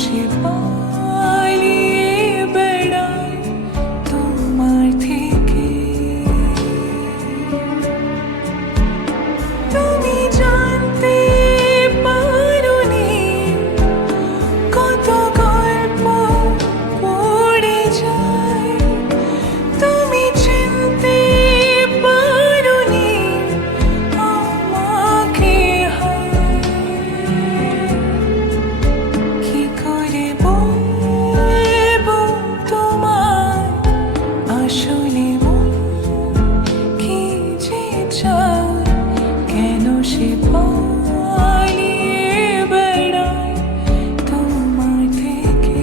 সে পালিয়ে বেড়ায় তোমার থেকে। তুমি জানতে পারোনি কত গল্প পড়ে যায়। তুমি চিনতে পারোনি আমাকে। কি করে বলবো তোমার আসলে মন কি যে চায়, কেন সে পালিয়ে বেড়ায় তোমার থেকে।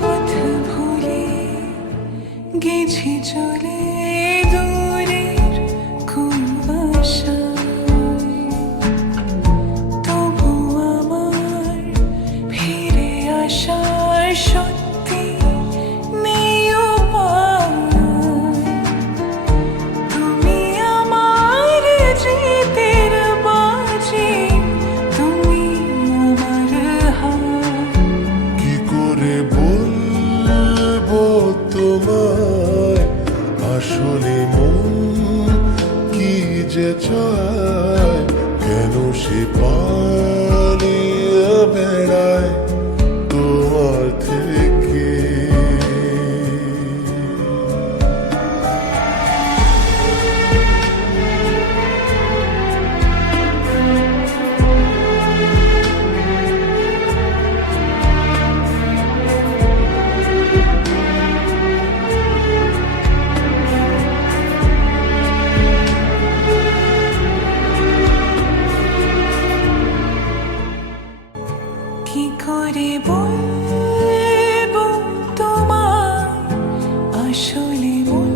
পথ ভুলে গেছি চলে দূরের কুয়াশায়, তবু আমার ফিরে আসার সত্যি নেই উপায়। তুমি আমার জিতের বাজি, তুমি আমার হার। কি করে বলবো তোমায় আসলে মন কি যে চায়, কেন সে পালিয়ে বেড়ায় তোমার থেকে। কি করে বলবো তোমার আসলে মন